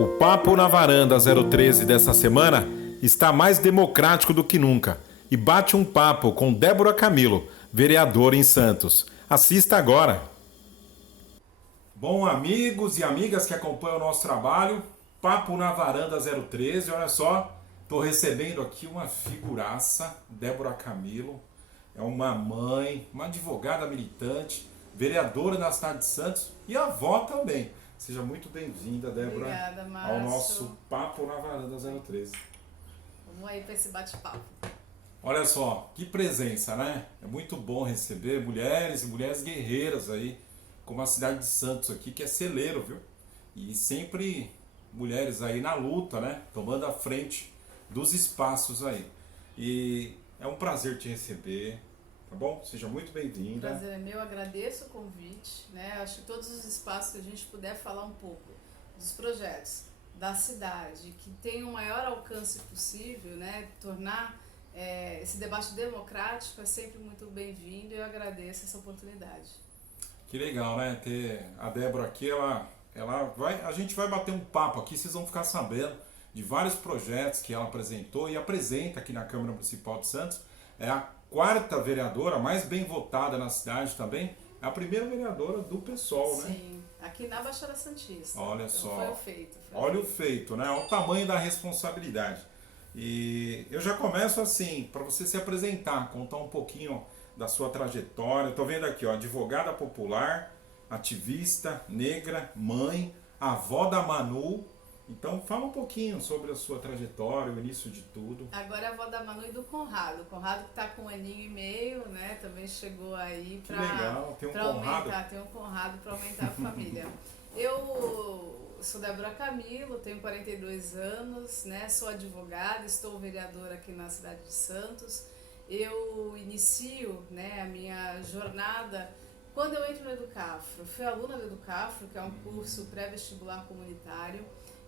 O Papo na Varanda 013 dessa semana está mais democrático do que nunca e bate um papo com Débora Camilo, vereadora em Santos. Assista agora! Bom, amigos e amigas que acompanham o nosso trabalho, Papo na Varanda 013, olha só, estou recebendo aqui uma figuraça, Débora Camilo, é uma mãe, uma advogada militante, vereadora na cidade de Santos e avó também. Seja muito bem-vinda, Débora. Obrigada, Márcio. Ao nosso Papo na Varanda 013. Vamos aí para esse bate-papo. Olha só, que presença, né? É muito bom receber mulheres e mulheres guerreiras aí, como a cidade de Santos aqui, que é celeiro, viu? E sempre mulheres aí na luta, né? Tomando a frente dos espaços aí. E é um prazer te receber, tá bom? Seja muito bem-vinda. O prazer é meu, agradeço o convite, né? Acho que todos os espaços que a gente puder falar um pouco dos projetos da cidade, que tenham o maior alcance possível, né? Tornar esse debate democrático é sempre muito bem-vindo e eu agradeço essa oportunidade. Que legal, né? Ter a Débora aqui, a gente vai bater um papo aqui, vocês vão ficar sabendo de vários projetos que ela apresentou e apresenta aqui na Câmara Municipal de Santos. É a quarta vereadora, mais bem votada na cidade também, é a primeira vereadora do PSOL, né? Sim, aqui na Baixada Santista. Olha então só. Foi o feito. Olha o feito, né? Olha o tamanho da responsabilidade. E eu já começo assim, para você se apresentar, contar um pouquinho da sua trajetória. Estou vendo aqui, ó, advogada popular, ativista, negra, mãe, avó da Manu. Então fala um pouquinho sobre a sua trajetória, o início de tudo. Agora é a avó da Manu e do Conrado. O Conrado que está com 1 ano e meio, né? Também chegou aí para aumentar. Tem um Conrado para aumentar a família. Eu sou Débora Camilo, tenho 42 anos, né? Sou advogada, estou vereadora aqui na cidade de Santos. Eu inicio, né, a minha jornada quando eu entro no Educafro. Fui aluna do Educafro, que é um curso pré-vestibular comunitário,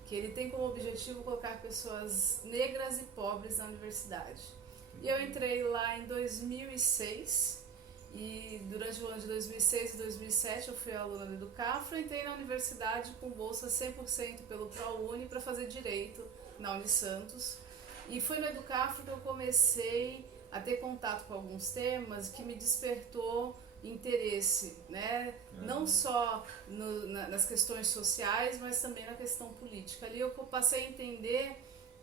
que ele tem como objetivo colocar pessoas negras e pobres na universidade. E eu entrei lá em 2006 e durante o ano de 2006 e 2007 eu fui aluna do Educafro, entrei na universidade com bolsa 100% pelo ProUni para fazer Direito na Unisantos. E foi no Educafro que eu comecei a ter contato com alguns temas que me despertou interesse, né? Não só nas questões sociais, mas também na questão política. Ali eu passei a entender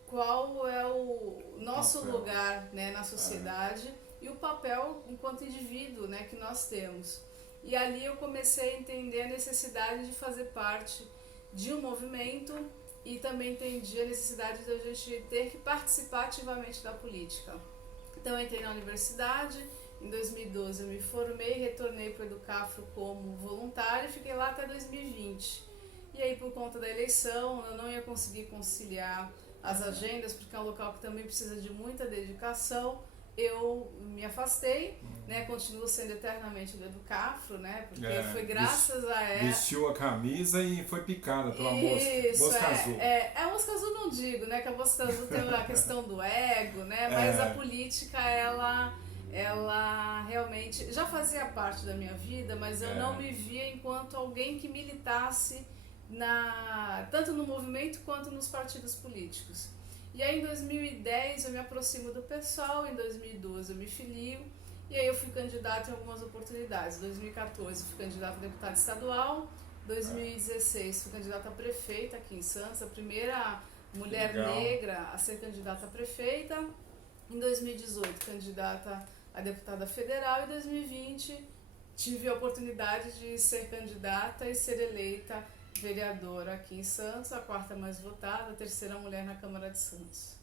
qual é o nosso lugar, né, na sociedade e o papel enquanto indivíduo, né, que nós temos. E ali eu comecei a entender a necessidade de fazer parte de um movimento e também entendi a necessidade de a gente ter que participar ativamente da política. Então eu entrei na universidade, em 2012 eu me formei, retornei para o Educafro como voluntária e fiquei lá até 2020. E aí por conta da eleição eu não ia conseguir conciliar as agendas, porque é um local que também precisa de muita dedicação. Eu me afastei, né, continuo sendo eternamente do Educafro, né, porque foi graças a ela... Vestiu a camisa e foi picada pela mosca azul. A mosca azul não digo, né, que a mosca azul tem a questão do ego, né, mas a política, ela realmente já fazia parte da minha vida, mas eu não me via enquanto alguém que militasse tanto no movimento quanto nos partidos políticos. E aí em 2010 eu me aproximo do PSOL, em 2012 eu me filio, e aí eu fui candidata em algumas oportunidades. Em 2014 fui candidata a deputada estadual, 2016 fui candidata a prefeita aqui em Santos, a primeira mulher negra a ser candidata a prefeita. Em 2018 candidata a deputada federal e em 2020 tive a oportunidade de ser candidata e ser eleita vereadora aqui em Santos, a quarta mais votada, a terceira mulher na Câmara de Santos.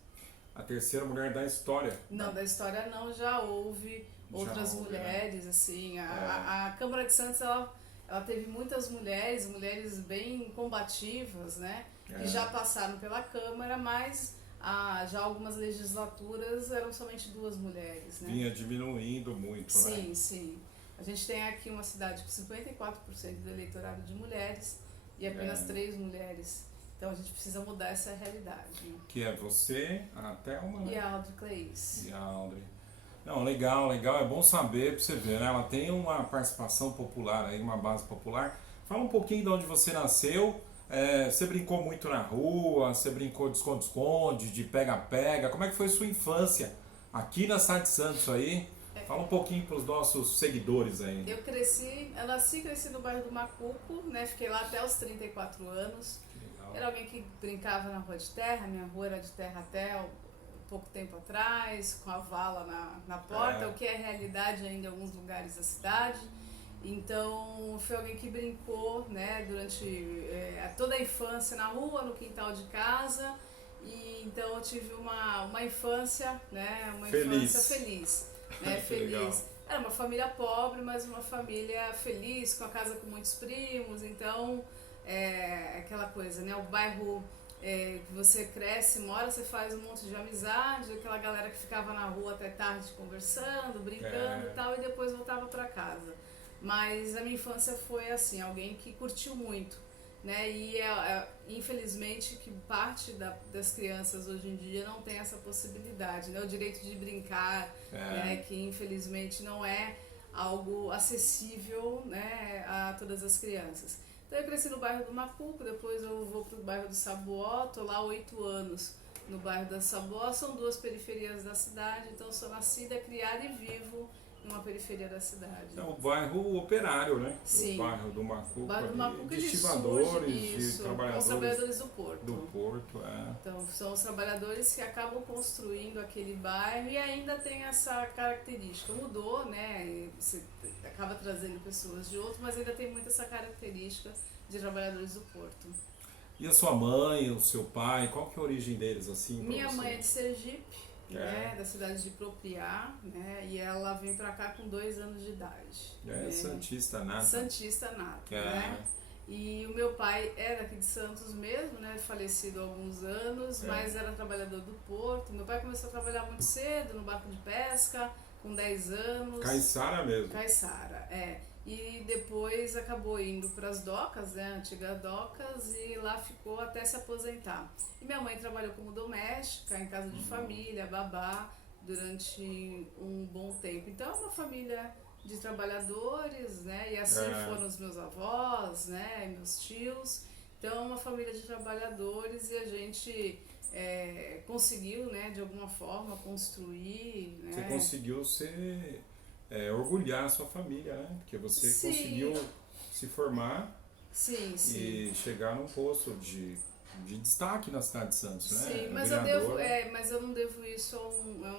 A terceira mulher da história? Não, da história não, já houve outras mulheres, né? Assim, a Câmara de Santos, ela teve muitas mulheres bem combativas, né, que já passaram pela Câmara, mas já algumas legislaturas eram somente 2 mulheres, né? Vinha diminuindo muito, né? Sim, sim. A gente tem aqui uma cidade com 54% do eleitorado de mulheres e apenas 3 mulheres. Então a gente precisa mudar essa realidade. Né? Que é você, a Thelma, né? E a Audrey Cleis. E a Audrey. Não, legal, é bom saber pra você ver, né? Ela tem uma participação popular aí, uma base popular. Fala um pouquinho de onde você nasceu, Você brincou muito na rua, você brincou de esconde-esconde, de pega-pega. Como é que foi sua infância aqui na cidade de Santos aí? Fala um pouquinho para os nossos seguidores aí. Eu nasci e cresci no bairro do Macuco, né? Fiquei lá até os 34 anos. Era alguém que brincava na rua de terra, minha rua era de terra até pouco tempo atrás, com a vala na porta, o que é realidade ainda em alguns lugares da cidade. Então, foi alguém que brincou, né, durante toda a infância na rua, no quintal de casa. E então eu tive uma infância, né, infância feliz. Né, feliz. Era uma família pobre, mas uma família feliz, com a casa com muitos primos. Então, aquela coisa, né, o bairro que você cresce, mora, você faz um monte de amizade, aquela galera que ficava na rua até tarde conversando, brincando e tal, e depois voltava para casa. Mas a minha infância foi assim, alguém que curtiu muito, né? E infelizmente que parte das crianças hoje em dia não tem essa possibilidade, né? O direito de brincar, né? Que infelizmente não é algo acessível, né? A todas as crianças. Então eu cresci no bairro do Macuco, depois eu vou para o bairro do Sabuó, estou lá há 8 anos no bairro da Sabuó, são 2 periferias da cidade, então sou nascida, criada e vivo numa periferia da cidade. É o bairro operário, né? Sim. O bairro do Macuco. O bairro do Macuco, de estivadores, de trabalhadores. Os trabalhadores do Porto. Do Porto, Então, são os trabalhadores que acabam construindo aquele bairro e ainda tem essa característica. Mudou, né? Você acaba trazendo pessoas de outro, mas ainda tem muito essa característica de trabalhadores do Porto. E a sua mãe, o seu pai, qual que é a origem deles, assim? Minha mãe é de Sergipe. Né, da cidade de Propriá, né, e ela vem pra cá com 2 anos de idade. Santista nata. Santista nata, né? E o meu pai é daqui de Santos mesmo, né, falecido há alguns anos, mas era trabalhador do Porto. Meu pai começou a trabalhar muito cedo no barco de pesca, com 10 anos. Caiçara mesmo. Caiçara, E depois acabou indo para as docas, né, antigas docas, e lá ficou até se aposentar. E minha mãe trabalhou como doméstica, em casa de família, babá, durante um bom tempo. Então é uma família de trabalhadores, né, e assim foram os meus avós, né, meus tios. Então é uma família de trabalhadores e a gente conseguiu, né, de alguma forma construir. Né? Você conseguiu ser... orgulhar a sua família, né? Porque você conseguiu se formar e chegar num posto de destaque na cidade de Santos, né? Sim, mas eu não devo isso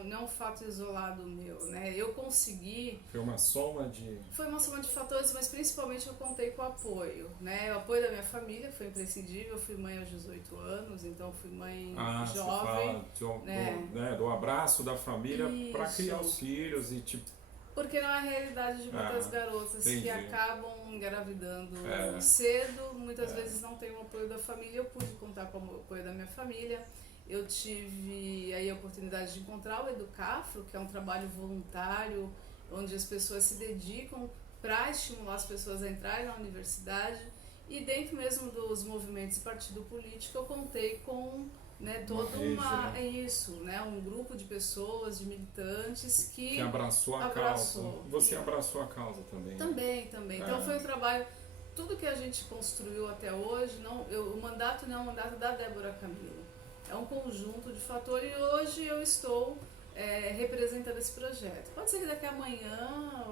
não é um fato isolado meu, né? Eu consegui... Foi uma soma de... Foi uma soma de fatores, mas principalmente eu contei com o apoio, né? O apoio da minha família foi imprescindível, eu fui mãe aos 18 anos, então fui mãe jovem. Você fala do abraço da família para criar os filhos e tipo... Porque não é a realidade de muitas garotas que acabam engravidando cedo, muitas vezes não tem o apoio da família. Eu pude contar com o apoio da minha família. Eu tive aí a oportunidade de encontrar o Educafro, que é um trabalho voluntário, onde as pessoas se dedicam para estimular as pessoas a entrarem na universidade. E dentro mesmo dos movimentos e partido político, eu contei com... Né, um grupo de pessoas, de militantes que abraçou a causa. Você abraçou a causa também. Também. Então foi um trabalho, tudo que a gente construiu até hoje, o mandato não é um mandato da Débora Camilo, é um conjunto de fatores e hoje eu estou representando esse projeto. Pode ser que daqui a amanhã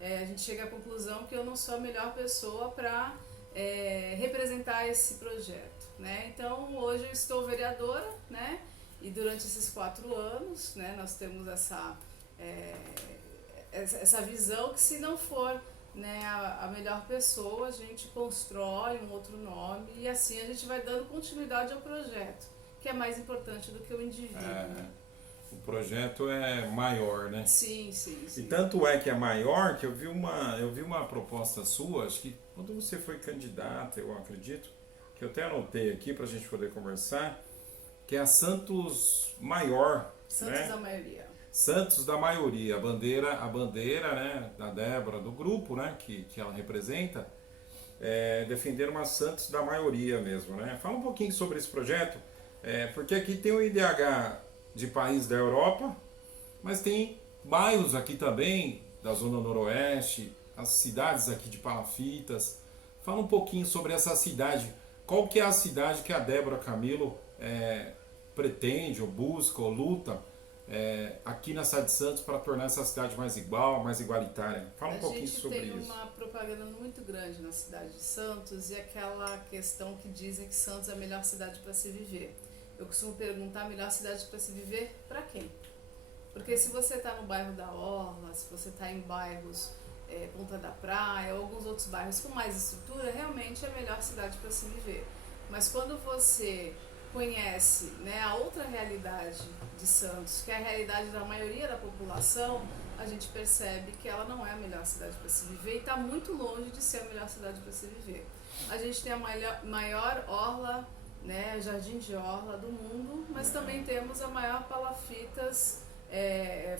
a gente chegue à conclusão que eu não sou a melhor pessoa para representar esse projeto. Né? Então hoje eu estou vereadora, né? E durante esses 4 anos, né, nós temos essa visão que se não for, né, a melhor pessoa, a gente constrói um outro nome e assim a gente vai dando continuidade ao projeto, que é mais importante do que o indivíduo. Né? O projeto é maior, né? Sim. E tanto é que é maior que eu vi uma proposta sua, acho que quando você foi candidata, eu acredito, que eu até anotei aqui para a gente poder conversar, que é a Santos Maior. Santos da maioria. Santos da maioria, a bandeira, né, da Débora, do grupo, né, que ela representa, defender uma Santos da maioria mesmo, né? Fala um pouquinho sobre esse projeto, porque aqui tem o IDH de país da Europa, mas tem bairros aqui também, da Zona Noroeste, as cidades aqui de Palafitas. Fala um pouquinho sobre essa cidade. qual que é a cidade que a Débora Camilo pretende, ou busca, ou luta aqui na cidade de Santos para tornar essa cidade mais igual, mais igualitária? Fala um pouquinho sobre isso. A gente tem uma propaganda muito grande na cidade de Santos e aquela questão que dizem que Santos é a melhor cidade para se viver. Eu costumo perguntar, a melhor cidade para se viver para quem? Porque se você está no bairro da Orla, se você está em bairros Ponta da Praia ou alguns outros bairros com mais estrutura, realmente é a melhor cidade para se viver. Mas quando você conhece, né, a outra realidade de Santos, que é a realidade da maioria da população, a gente percebe que ela não é a melhor cidade para se viver e está muito longe de ser a melhor cidade para se viver. A gente tem a maior orla, né, jardim de orla do mundo, mas também temos a maior palafitas,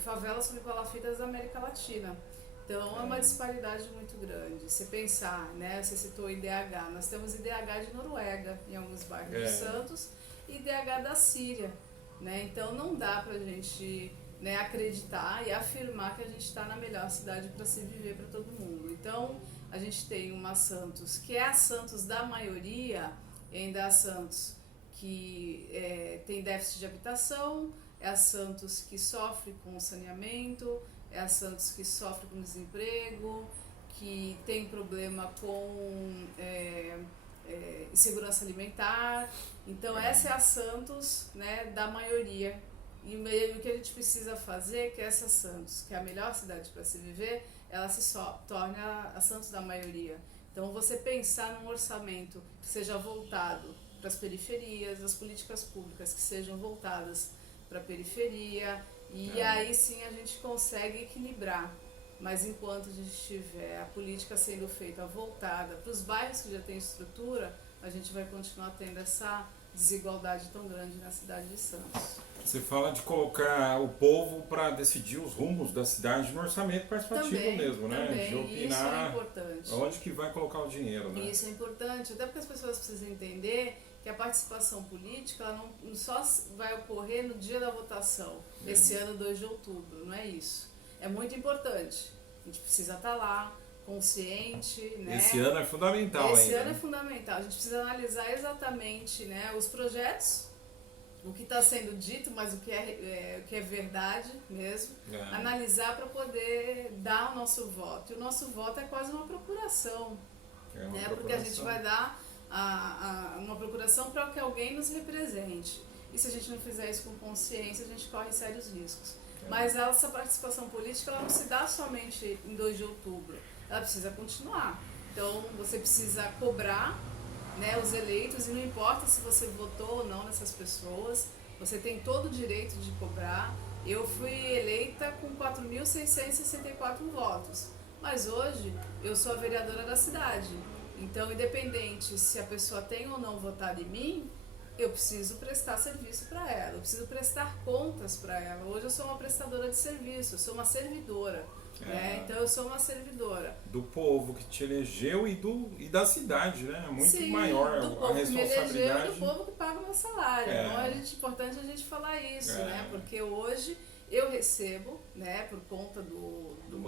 favela sobre palafitas da América Latina. Então é uma disparidade muito grande. Se pensar, né, você citou IDH, nós temos IDH de Noruega em alguns bairros de Santos e IDH da Síria, né? Então não dá pra gente, né, acreditar e afirmar que a gente está na melhor cidade para se viver para todo mundo. Então a gente tem uma Santos que é a Santos da maioria, e ainda é a Santos que tem déficit de habitação, é a Santos que sofre com saneamento, é a Santos que sofre com desemprego, que tem problema com insegurança alimentar. Então essa é a Santos, né, da maioria. E o que a gente precisa fazer é que essa Santos, que é a melhor cidade para se viver, ela se torne a Santos da maioria. Então você pensar num orçamento que seja voltado para as periferias, as políticas públicas que sejam voltadas para a periferia, e aí sim a gente consegue equilibrar. Mas enquanto a gente tiver a política sendo feita voltada para os bairros que já têm estrutura, a gente vai continuar tendo essa desigualdade tão grande na cidade de Santos. Você fala de colocar o povo para decidir os rumos da cidade no orçamento participativo mesmo, né? Também, de opinar isso é importante. Onde que vai colocar o dinheiro, né? Isso é importante, até porque as pessoas precisam entender que a participação política ela não só vai ocorrer no dia da votação, esse ano 2 de outubro, não é isso. É muito importante, a gente precisa estar lá, consciente, né? Esse ano é fundamental Esse ainda. ano é fundamental, a gente precisa analisar exatamente, né, os projetos, o que está sendo dito, mas o que é verdade mesmo, analisar para poder dar o nosso voto. E o nosso voto é quase uma procuração, né? Porque a gente vai dar uma procuração para que alguém nos represente. E se a gente não fizer isso com consciência, a gente corre sérios riscos. Mas essa participação política ela não se dá somente em 2 de outubro, ela precisa continuar. Então você precisa cobrar, né, os eleitos, e não importa se você votou ou não nessas pessoas, você tem todo o direito de cobrar. Eu fui eleita com 4.664 votos, mas hoje eu sou a vereadora da cidade. Então, independente se a pessoa tem ou não votado em mim, eu preciso prestar serviço para ela, eu preciso prestar contas para ela. Hoje eu sou uma prestadora de serviço, eu sou uma servidora. Então eu sou uma servidora do povo que te elegeu e da cidade, né? Muito Sim, maior do povo a responsabilidade. Que me elegeu, do povo que paga o meu salário. Então é importante a gente falar isso, né? Porque hoje eu recebo, né, por conta do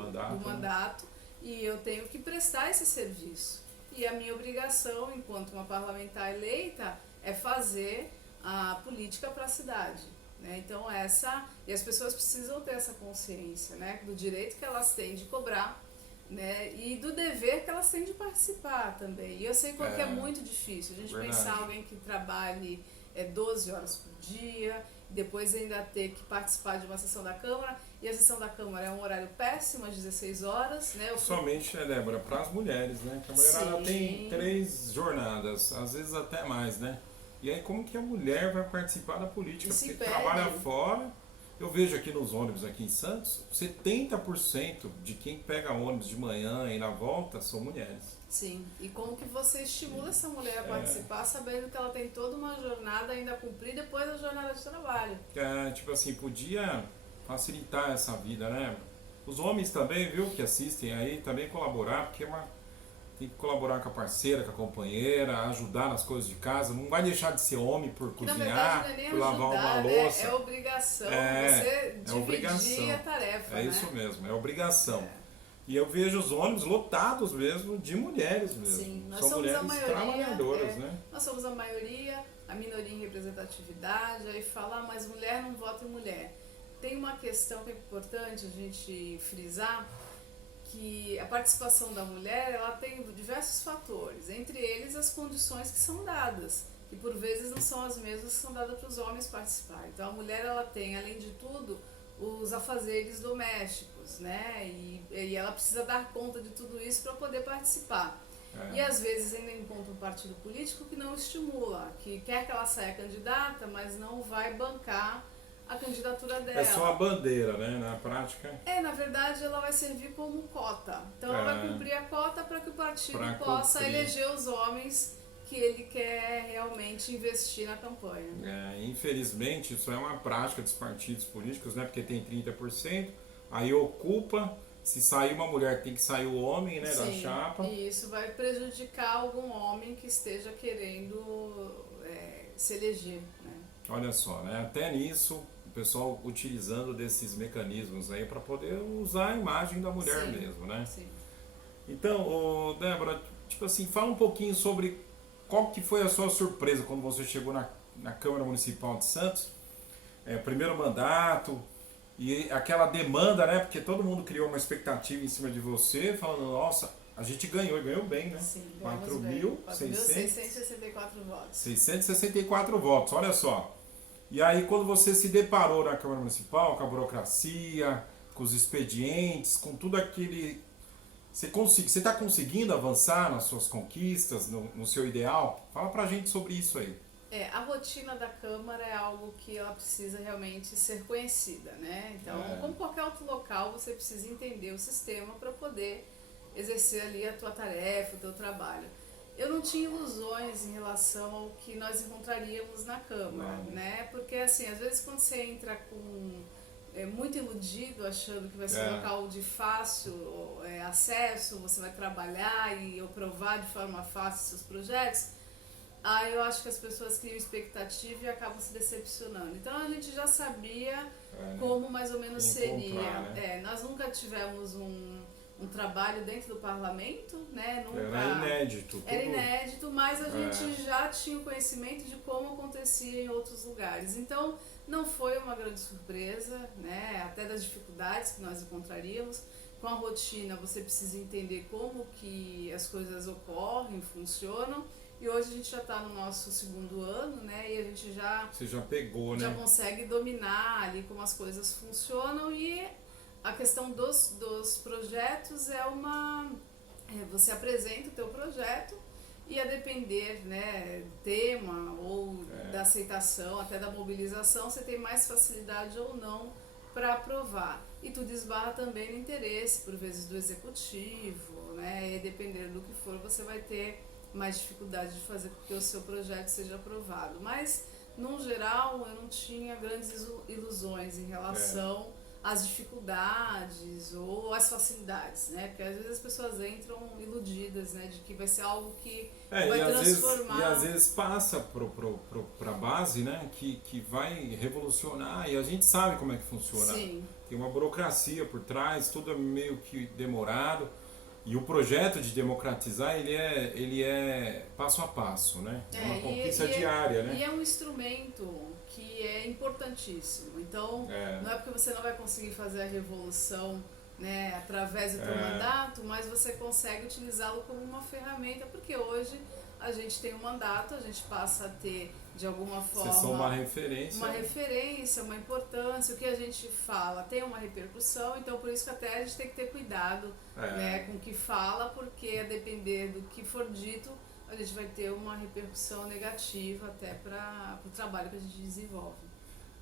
mandato, e eu tenho que prestar esse serviço. E a minha obrigação, enquanto uma parlamentar eleita, é fazer a política para a cidade. Né? Então e as pessoas precisam ter essa consciência, né, do direito que elas têm de cobrar, né, e do dever que elas têm de participar também. E eu sei que é muito difícil a gente pensar alguém que trabalhe 12 horas por dia, depois ainda ter que participar de uma sessão da Câmara, e a sessão da Câmara é um horário péssimo, às 16 horas. Né? Somente, Débora, para as mulheres, né? Que a mulherada tem 3 jornadas, às vezes até mais, né? E aí como que a mulher vai participar da política? Porque trabalha fora. Eu vejo aqui nos ônibus aqui em Santos, 70% de quem pega ônibus de manhã e na volta são mulheres. Sim, e como que você estimula essa mulher a participar, sabendo que ela tem toda uma jornada ainda a cumprir depois da jornada de trabalho? Tipo assim, podia facilitar essa vida, né? Os homens também, viu, que assistem aí, também colaborar, porque tem que colaborar com a parceira, com a companheira, ajudar nas coisas de casa. Não vai deixar de ser homem por cozinhar, por lavar uma louça. É obrigação, você dividir obrigação. a tarefa. É isso mesmo, é obrigação. E eu vejo os ônibus lotados mesmo de mulheres mesmo. Sim, nós São somos mulheres a maioria, trabalhadoras, né? Nós somos a maioria, a minoria em representatividade, aí falar, mas mulher não vota em mulher. Tem uma questão que é importante a gente frisar, que a participação da mulher ela tem diversos fatores, entre eles as condições que são dadas, que por vezes não são as mesmas que são dadas para os homens participarem. Então a mulher ela tem, além de tudo, os afazeres domésticos, né? E ela precisa dar conta de tudo isso para poder participar. E às vezes ainda encontra um partido político que não estimula, que quer que ela saia candidata, mas não vai bancar a candidatura dela. É só a bandeira, né? Na prática. Na verdade ela vai servir como cota. Então ela vai cumprir a cota para que o partido possa eleger os homens que ele quer realmente investir na campanha. Infelizmente, isso é uma prática dos partidos políticos, né? Porque tem 30%, aí ocupa, se sair uma mulher tem que sair o homem, né? Sim, da chapa. E isso vai prejudicar algum homem que esteja querendo se eleger, né? Olha só, né? Até nisso, o pessoal utilizando desses mecanismos aí para poder usar a imagem da mulher mesmo, né? Sim. Então, Débora, tipo assim, fala um pouquinho sobre qual que foi a sua surpresa quando você chegou na Câmara Municipal de Santos, primeiro mandato, e aquela demanda, né? Porque todo mundo criou uma expectativa em cima de você, falando, nossa, a gente ganhou, e ganhou bem, né? Sim, 4.664 votos. 664 votos, olha só. E aí quando você se deparou na Câmara Municipal, com a burocracia, com os expedientes, com tudo aquele... Você está conseguindo avançar nas suas conquistas, no seu ideal? Fala pra gente sobre isso aí. A rotina da Câmara é algo que ela precisa realmente ser conhecida, né? Então, como qualquer outro local, você precisa entender o sistema para poder exercer ali a tua tarefa, o teu trabalho. Eu não tinha ilusões em relação ao que nós encontraríamos na Câmara, né? Porque, assim, às vezes quando você entra com... muito iludido, achando que vai ser um local de fácil acesso, você vai trabalhar e aprovar de forma fácil seus projetos, aí eu acho que as pessoas criam expectativa e acabam se decepcionando. Então a gente já sabia como mais ou menos seria. Né? Nós nunca tivemos um trabalho dentro do parlamento, né? Nunca... Era inédito. Era inédito, mas a gente já tinha o conhecimento de como acontecia em outros lugares. Então, não foi uma grande surpresa, né? Até das dificuldades que nós encontraríamos. Com a rotina, você precisa entender como que as coisas ocorrem, funcionam. E hoje a gente já está no nosso segundo ano, né? E a gente já... Você já pegou, né? Já consegue dominar ali como as coisas funcionam e... A questão dos projetos você apresenta o teu projeto e a depender, né, tema ou da aceitação, até da mobilização, você tem mais facilidade ou não para aprovar. E tudo esbarra também no interesse, por vezes, do executivo, né, e dependendo do que for, você vai ter mais dificuldade de fazer com que o seu projeto seja aprovado. Mas, no geral, eu não tinha grandes ilusões em relação... as dificuldades ou as facilidades, né? Porque às vezes as pessoas entram iludidas, né? De que vai ser algo que vai transformar... E às vezes passa para a base, né? Que vai revolucionar, e a gente sabe como é que funciona. Sim. Tem uma burocracia por trás, tudo é meio que demorado. E o projeto de democratizar, ele é passo a passo, né? É uma conquista diária, né? E é um instrumento que é importantíssimo. Então, não é porque você não vai conseguir fazer a revolução, né, através do teu mandato, mas você consegue utilizá-lo como uma ferramenta, porque hoje a gente tem um mandato, a gente passa a ter, de alguma forma... Vocês são uma referência. Uma referência, uma importância, o que a gente fala tem uma repercussão, então por isso que até a gente tem que ter cuidado né, com o que fala, porque a depender do que for dito, a gente vai ter uma repercussão negativa até para o trabalho que a gente desenvolve.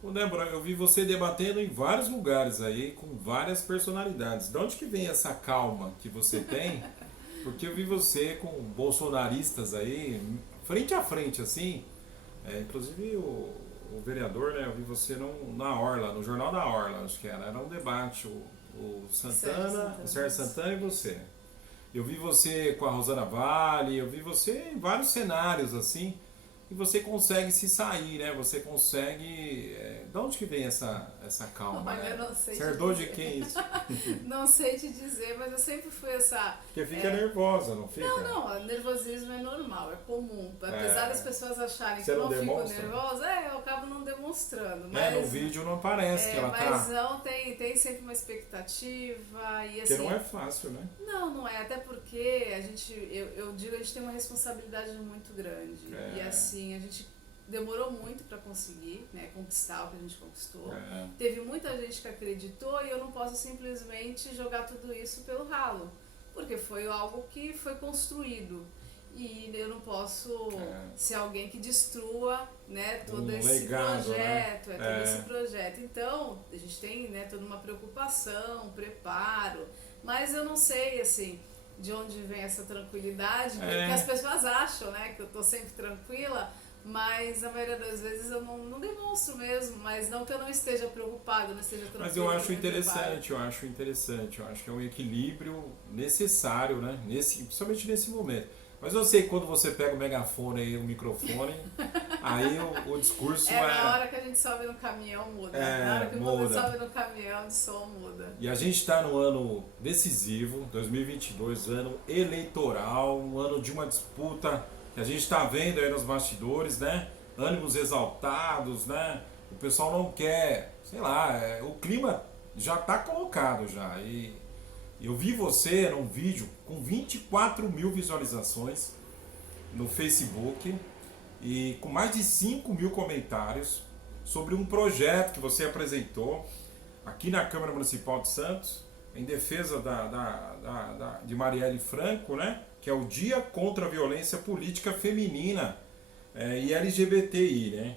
Ô Débora, eu vi você debatendo em vários lugares aí, com várias personalidades. De onde que vem essa calma que você tem? Porque eu vi você com bolsonaristas aí, frente a frente, assim. Inclusive o vereador, né? Eu vi você na Orla, no Jornal da Orla, acho que era um debate. O Sérgio Santana e você. Eu vi você com a Rosana Vale, eu vi você em vários cenários, assim. e você consegue se sair, né? Você consegue... de onde que vem essa calma? Olha, eu não sei. Você herdou de quem isso? Não sei te dizer, mas eu sempre fui essa... Porque fica nervosa, não fica? Não, nervosismo é normal, é comum. Apesar das pessoas acharem que eu não fico nervosa, eu acabo não demonstrando. Mas, no vídeo não aparece que ela mas não, tem sempre uma expectativa e assim... Porque não é fácil, né? Não é, até porque a gente tem uma responsabilidade muito grande. E assim, a gente demorou muito para conseguir, né, conquistar o que a gente conquistou. Teve muita gente que acreditou e eu não posso simplesmente jogar tudo isso pelo ralo, porque foi algo que foi construído. E eu não posso ser alguém que destrua, né, todo esse legado, projeto, todo esse projeto. Então, a gente tem, né, toda uma preocupação, preparo, mas eu não sei, assim, de onde vem essa tranquilidade, porque as pessoas acham, né, que eu tô sempre tranquila, mas a maioria das vezes eu não demonstro mesmo, mas não que eu não esteja preocupada, não esteja tranquila. Mas eu acho interessante, eu acho que é um equilíbrio necessário, né, principalmente nesse momento. Mas eu sei que quando você pega o megafone e o microfone, aí o discurso na hora que a gente sobe no caminhão muda. Na hora que o sobe no caminhão, o som muda. E a gente está no ano decisivo, 2022, ano eleitoral, um ano de uma disputa que a gente está vendo aí nos bastidores, né? Ânimos exaltados, né? O pessoal não quer, sei lá, o clima já está colocado já. E eu vi você num vídeo com 24 mil visualizações no Facebook e com mais de 5 mil comentários sobre um projeto que você apresentou aqui na Câmara Municipal de Santos em defesa de Marielle Franco, né? Que é o Dia contra a Violência Política Feminina e LGBTI, né?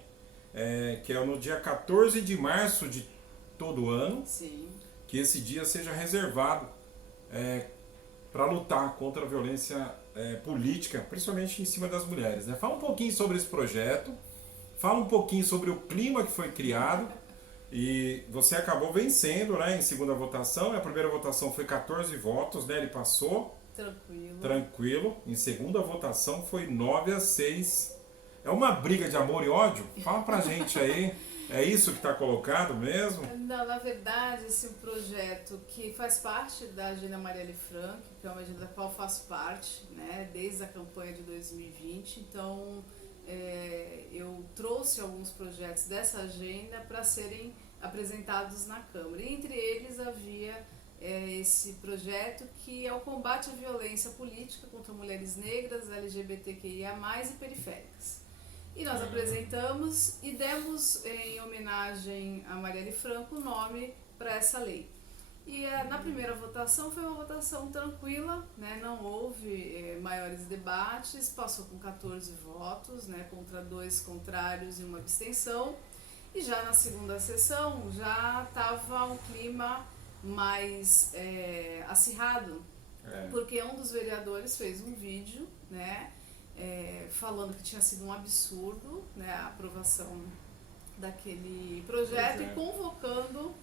Que é no dia 14 de março de todo ano. Sim. Que esse dia seja reservado para lutar contra a violência política, principalmente em cima das mulheres, né? Fala um pouquinho sobre esse projeto, fala um pouquinho sobre o clima que foi criado e você acabou vencendo, né, em segunda votação. A primeira votação foi 14 votos, né? Ele passou tranquilo. Em segunda votação foi 9-6. É uma briga de amor e ódio? Fala pra gente aí. É isso que está colocado mesmo? Não, na verdade, esse projeto que faz parte da Agenda Marielle Franco, que é uma agenda da qual eu faço parte, né, desde a campanha de 2020. Então, eu trouxe alguns projetos dessa agenda para serem apresentados na Câmara. E entre eles havia esse projeto que é o combate à violência política contra mulheres negras, LGBTQIA+, e periféricas. E nós apresentamos e demos, em homenagem a Marielle Franco, o nome para essa lei. E na primeira votação foi uma votação tranquila, né? Não houve maiores debates, passou com 14 votos, né? Contra 2 contrários e uma abstenção. E já na segunda sessão já estava um clima mais acirrado, porque um dos vereadores fez um vídeo, né? Falando que tinha sido um absurdo, né, a aprovação daquele projeto e convocando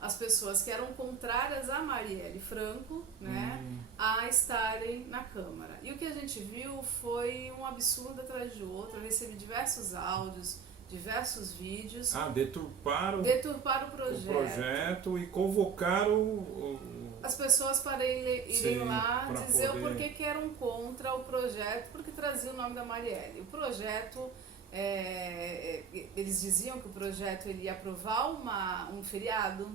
as pessoas que eram contrárias a Marielle Franco, né, a estarem na Câmara. E o que a gente viu foi um absurdo atrás de outro. Eu recebi diversos áudios, diversos vídeos. Deturparam o projeto e convocaram as pessoas para irem lá dizer o porquê que eram contra o projeto, porque trazia o nome da Marielle. O projeto, eles diziam que o projeto ele ia aprovar um feriado,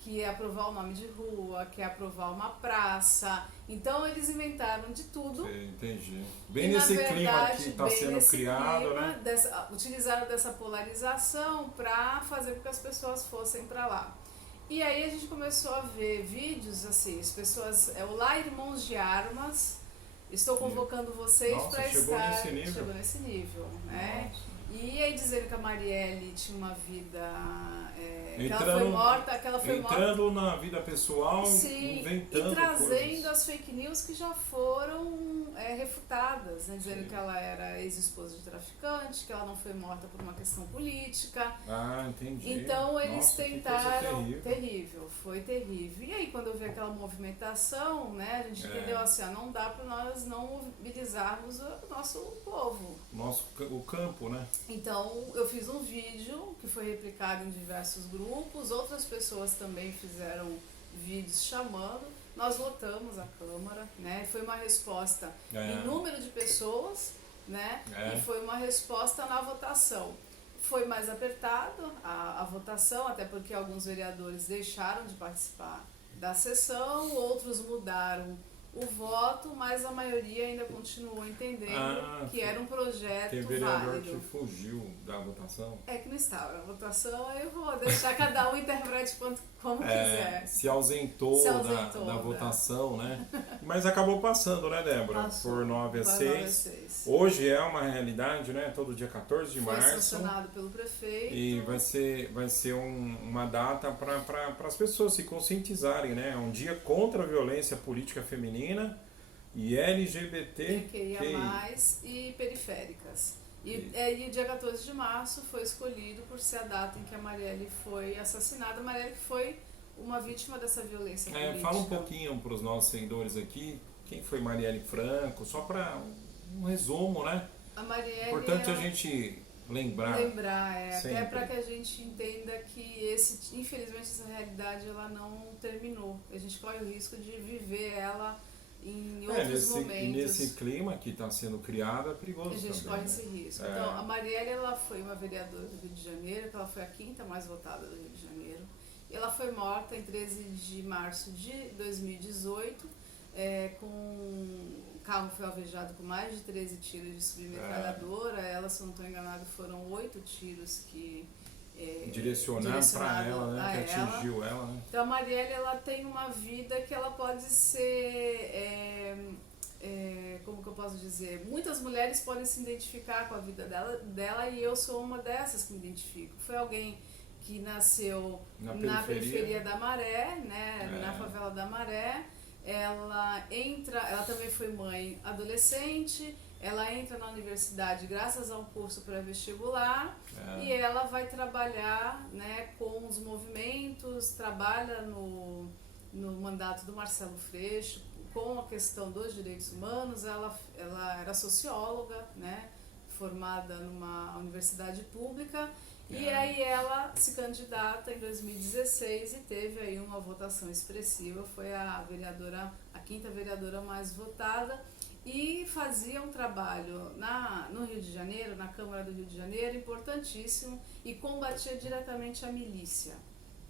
que ia aprovar o nome de rua, que ia aprovar uma praça. Então eles inventaram de tudo. Entendi. Bem nesse clima que está sendo criado, né? Utilizaram dessa polarização para fazer com que as pessoas fossem para lá. E aí a gente começou a ver vídeos assim, as pessoas, olá irmãos de armas, estou convocando vocês para estar... Chegou nesse nível, né? Nossa. E aí aí dizendo que a Marielle tinha uma vida... que ela foi morta, entrando na vida pessoal, sim, inventando e trazendo coisas. as fake news que já foram refutadas, né? Dizendo que ela era ex-esposa de traficante, que ela não foi morta por uma questão política. Ah, entendi. Então eles Nossa, tentaram... terrível. Foi terrível. E aí quando eu vi aquela movimentação, né, a gente entendeu assim, não dá para nós não mobilizarmos o nosso povo. O campo, né? Então eu fiz um vídeo que foi replicado em diversos grupos, outras pessoas também fizeram vídeos chamando, nós lotamos a Câmara, né? Foi uma resposta em número de pessoas, né? E foi uma resposta na votação. Foi mais apertado a votação, até porque alguns vereadores deixaram de participar da sessão, outros mudaram o voto, mas a maioria ainda continuou entendendo que era um projeto tem vereador válido. que fugiu da votação. É que não estava na votação, aí eu vou deixar cada um interprete como quiser. Se ausentou da votação, né? Mas acabou passando, né, Débora? Passou, por 9-6. 9-6. Hoje é uma realidade, né? Todo dia 14 de março. Foi sancionado pelo prefeito. E vai ser uma data para as pessoas se conscientizarem, né? É um dia contra a violência política feminina e LGBT e periféricas. E o dia 14 de março foi escolhido por ser a data em que a Marielle foi assassinada. A Marielle foi uma vítima dessa violência política. Fala um pouquinho para os nossos seguidores aqui, quem foi Marielle Franco, só para um resumo, né? A Marielle importante a gente lembrar até para que a gente entenda que infelizmente essa realidade ela não terminou. A gente corre o risco de viver ela em outros momentos. E nesse clima que está sendo criado é perigoso também. A gente corre esse risco. Então, a Marielle ela foi uma vereadora do Rio de Janeiro, que ela foi a 5ª mais votada do Rio de Janeiro. E ela foi morta em 13 de março de 2018, o carro foi alvejado com mais de 13 tiros de submetralhadora. Ela, se não estou enganado, foram 8 tiros que... direcionado para ela, né? Que atingiu ela, né? Então a Marielle ela tem uma vida que ela pode ser, como que eu posso dizer, muitas mulheres podem se identificar com a vida dela e eu sou uma dessas que me identifico. Foi alguém que nasceu na periferia da Maré, né? Na favela da Maré. Ela também foi mãe adolescente. Ela entra na universidade graças a um curso pré-vestibular e ela vai trabalhar, né, com os movimentos, trabalha no mandato do Marcelo Freixo com a questão dos direitos humanos. Ela era socióloga, né, formada numa universidade pública e aí ela se candidata em 2016 e teve aí uma votação expressiva, foi a 5ª vereadora mais votada. E fazia um trabalho no Rio de Janeiro, na Câmara do Rio de Janeiro, importantíssimo, e combatia diretamente a milícia.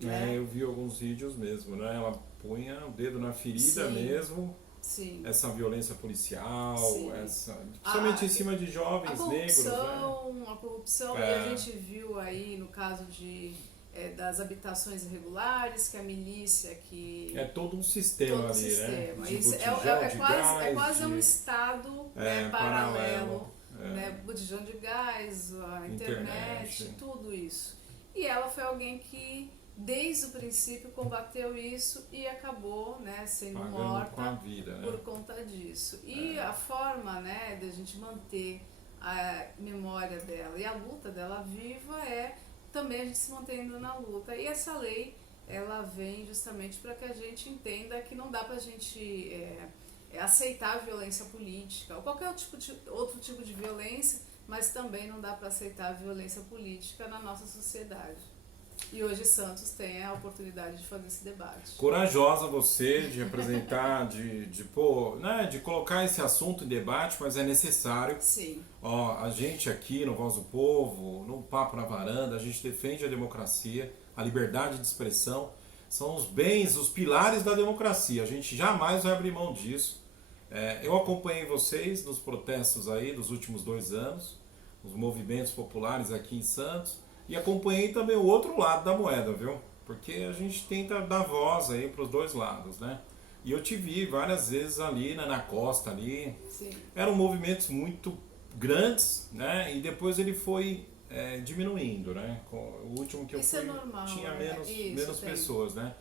Né? Eu vi alguns vídeos mesmo, né? Ela punha o dedo na ferida mesmo. Sim. Essa violência policial, principalmente em cima de jovens negros. Né? A corrupção, e a gente viu aí no caso das habitações irregulares, que a milícia que... É todo um sistema ali, né? Isso é quase um estado paralelo. Né? Botijão de gás, a internet, tudo isso. E ela foi alguém que, desde o princípio, combateu isso e acabou, né, sendo morta com a vida, né? Por conta disso. E a forma, né, de a gente manter a memória dela e a luta dela viva também a gente se mantendo na luta. E essa lei, ela vem justamente para que a gente entenda que não dá para a gente aceitar a violência política, ou qualquer outro tipo de violência, mas também não dá para aceitar a violência política na nossa sociedade. E hoje Santos tem a oportunidade de fazer esse debate. Corajosa você de apresentar, de colocar esse assunto em debate, mas é necessário. Sim. A gente aqui no Voz do Povo, no Papo na Varanda, a gente defende a democracia, a liberdade de expressão. São os bens, os pilares da democracia. A gente jamais vai abrir mão disso. Eu acompanhei vocês nos protestos aí dos últimos 2 anos, os movimentos populares aqui em Santos. E acompanhei também o outro lado da moeda, viu? Porque a gente tenta dar voz aí para os 2 lados, né? E eu te vi várias vezes ali na costa ali. Sim. Eram movimentos muito grandes, né? E depois ele foi diminuindo, né? O último que eu Isso fui é normal, tinha né? menos pessoas, né?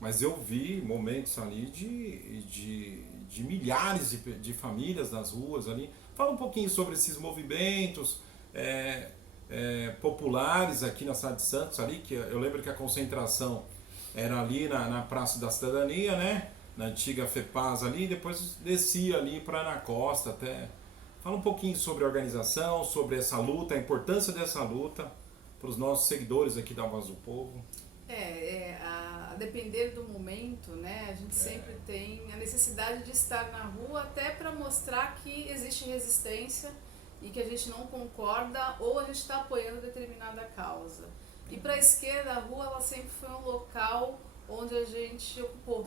Mas eu vi momentos ali de milhares de famílias nas ruas ali. Fala um pouquinho sobre esses movimentos populares aqui na cidade de Santos ali, que eu lembro que a concentração era ali na Praça da Cidadania, né? Na antiga FEPAS ali, depois descia ali para Ana Costa até. Fala um pouquinho sobre a organização, sobre essa luta, a importância dessa luta para os nossos seguidores aqui da Voz do Povo. A depender do momento, né, a gente sempre tem a necessidade de estar na rua até para mostrar que existe resistência e que a gente não concorda ou a gente está apoiando determinada causa. E para a esquerda, a rua ela sempre foi um local onde a gente ocupou.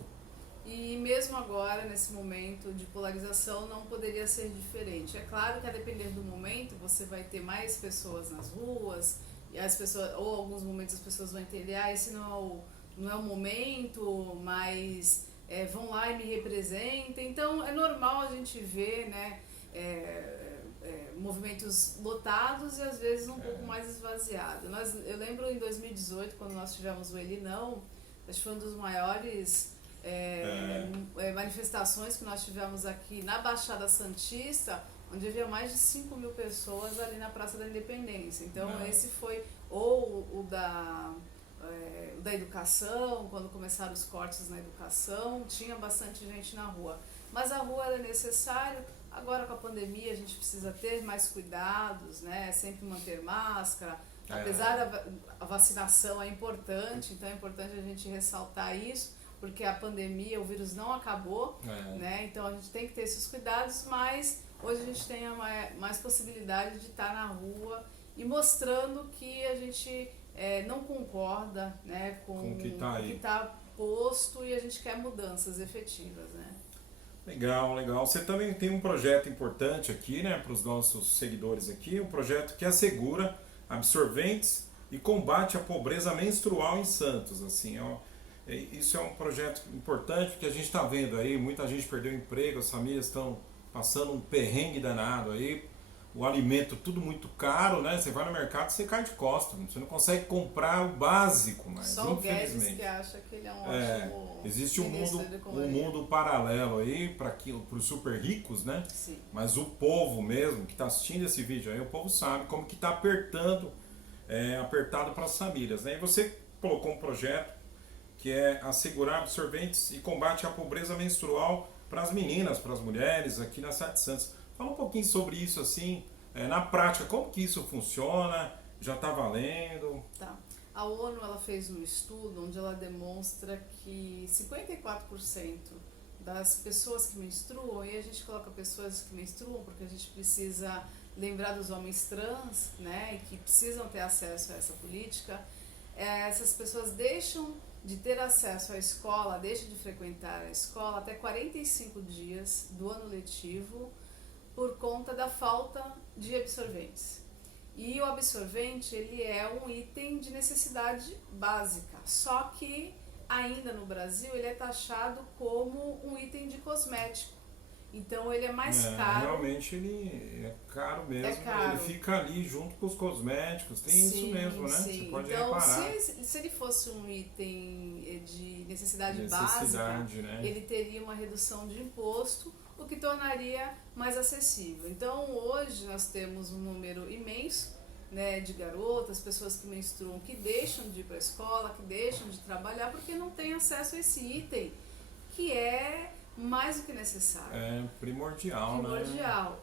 E mesmo agora, nesse momento de polarização, não poderia ser diferente. É claro que a depender do momento, você vai ter mais pessoas nas ruas, e as pessoas, ou alguns momentos as pessoas vão entender, esse não é o momento, mas vão lá e me representem. Então é normal a gente ver, né, movimentos lotados e às vezes um pouco mais esvaziado. Eu lembro em 2018, quando nós tivemos o Ele Não, acho que foi um dos maiores manifestações que nós tivemos aqui na Baixada Santista, onde havia mais de 5.000 pessoas ali na Praça da Independência. Então esse foi, ou o da educação, quando começaram os cortes na educação, tinha bastante gente na rua. Mas a rua era necessário. Agora com a pandemia a gente precisa ter mais cuidados, né? Sempre manter máscara. Apesar da vacinação é importante, então é importante a gente ressaltar isso, porque a pandemia, o vírus não acabou, né? Então a gente tem que ter esses cuidados, mas hoje a gente tem mais possibilidade de estar na rua e mostrando que a gente não concorda, né, com o que está posto e a gente quer mudanças efetivas, né? Legal, legal. Você também tem um projeto importante aqui, né, para os nossos seguidores aqui, um projeto que assegura absorventes e combate à pobreza menstrual em Santos. Assim, isso é um projeto importante porque a gente está vendo aí, muita gente perdeu emprego, as famílias estão passando um perrengue danado aí, o alimento tudo muito caro, né? Você vai no mercado, você cai de costas, você não consegue comprar o básico, mas só infelizmente. O Guedes que acha que ele é um ótimo existe um mundo paralelo aí para os super ricos, né? Sim. Mas o povo mesmo que está assistindo esse vídeo aí, o povo sabe como que está apertado para as famílias, né? E você colocou um projeto que é assegurar absorventes e combate à pobreza menstrual para as meninas, para as mulheres aqui na cidade de Santos. Fala um pouquinho sobre isso, assim, na prática, como que isso funciona, já está valendo? Tá. A ONU ela fez um estudo onde ela demonstra que 54% das pessoas que menstruam, e a gente coloca pessoas que menstruam porque a gente precisa lembrar dos homens trans, né, e que precisam ter acesso a essa política, essas pessoas deixam de ter acesso à escola, deixam de frequentar a escola até 45 dias do ano letivo por conta da falta de absorventes. E o absorvente, ele é um item de necessidade básica, só que ainda no Brasil ele é taxado como um item de cosmético. Então ele é mais caro. Realmente ele é caro mesmo. É caro. Ele fica ali junto com os cosméticos, tem isso mesmo, né? Sim. Você pode então, reparar. se ele fosse um item de necessidade básica, né? ele teria uma redução de imposto, o que tornaria mais acessível. Então hoje nós temos um número imenso, né, de garotas, pessoas que menstruam, que deixam de ir para a escola, que deixam de trabalhar porque não têm acesso a esse item, que é mais do que necessário. É primordial, né?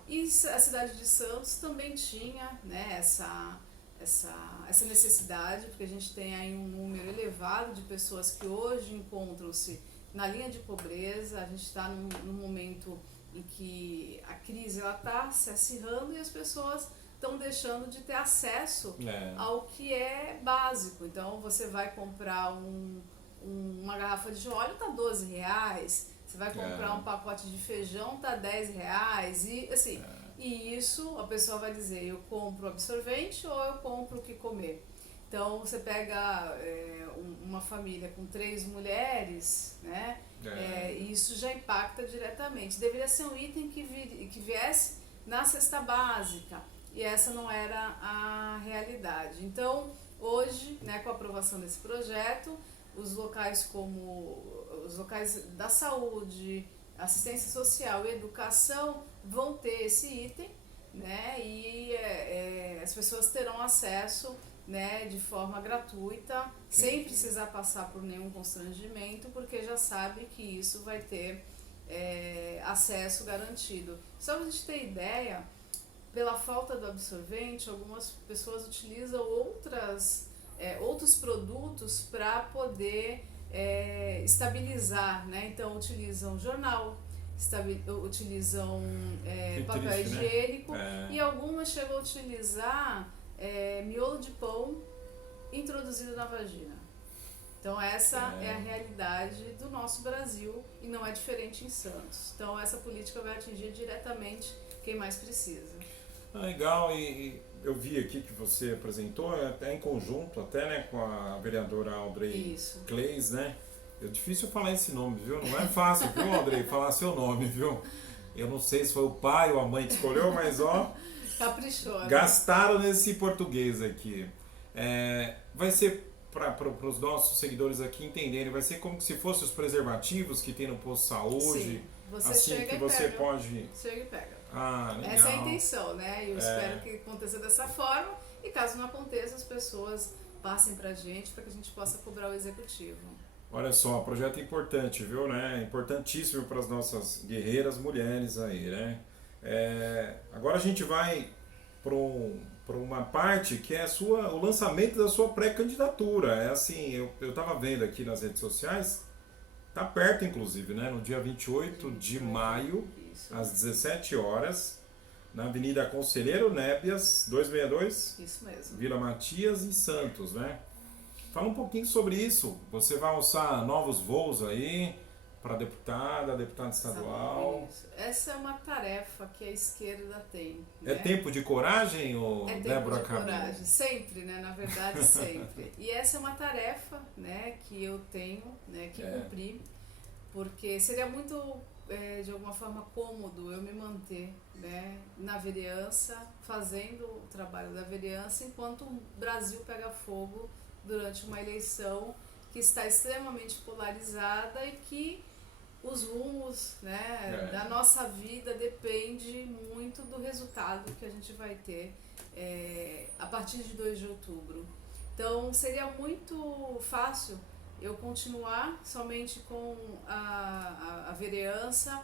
E a cidade de Santos também tinha, né, essa necessidade, porque a gente tem aí um número elevado de pessoas que hoje encontram-se na linha de pobreza. A gente está num momento em que a crise está se acirrando e as pessoas estão deixando de ter acesso ao que é básico. Então você vai comprar uma garrafa de óleo, está R$12, você vai comprar um pacote de feijão, está R$10, e assim, e isso a pessoa vai dizer, eu compro absorvente ou eu compro o que comer. Então você pega uma família com 3 mulheres, né? E isso já impacta diretamente. Deveria ser um item que viesse na cesta básica. e essa não era a realidade. Então, hoje, né, com a aprovação desse projeto, os locais da saúde, assistência social e educação vão ter esse item, né, e as pessoas terão acesso, né, de forma gratuita, sem precisar passar por nenhum constrangimento, porque já sabe que isso vai ter acesso garantido. Só para a gente ter ideia, pela falta do absorvente, algumas pessoas utilizam outros produtos para poder estabilizar, né? Então utilizam jornal, utilizam papel higiênico, né? E algumas chegam a utilizar miolo de pão introduzido na vagina. Então essa é a realidade do nosso Brasil e não é diferente em Santos. Então essa política vai atingir diretamente quem mais precisa. Legal, e eu vi aqui que você apresentou, até em conjunto, até, né, com a vereadora Audrey Clays, né? É difícil falar esse nome, viu? Não é fácil, viu, Audrey, falar seu nome, viu? Eu não sei se foi o pai ou a mãe que escolheu, mas ó... Caprichou, né? Gastaram nesse português aqui. Vai ser, para os nossos seguidores aqui entenderem, vai ser como se fossem os preservativos que tem no posto de saúde. Sim, você assim chega que e você pega. pode... Chega e pega. Ah, legal. Essa é a intenção, né? Eu espero que aconteça dessa forma e caso não aconteça, as pessoas passem pra gente para que a gente possa cobrar o executivo. Olha só, projeto importante, viu, né? Importantíssimo para as nossas guerreiras mulheres aí, né? Agora a gente vai para uma parte que é o lançamento da sua pré-candidatura. É assim, eu estava vendo aqui nas redes sociais, tá perto inclusive, né? No dia 28 de maio, às 17 horas, na Avenida Conselheiro Nébias, 262, isso mesmo. Vila Matias, em Santos, né? Fala um pouquinho sobre isso. Você vai alçar novos voos aí para deputada estadual. Isso. Essa é uma tarefa que a esquerda tem. É tempo de coragem, ou Débora Camilo? É tempo de coragem, sempre, né? Na verdade, sempre. E essa é uma tarefa, né, que eu tenho, né, que cumprir, porque seria muito, de alguma forma, cômodo eu me manter, né, na vereança, fazendo o trabalho da vereança, enquanto o Brasil pega fogo durante uma eleição que está extremamente polarizada e que os rumos, né, da nossa vida depende muito do resultado que a gente vai ter a partir de 2 de outubro. Então seria muito fácil eu continuar somente com a vereança,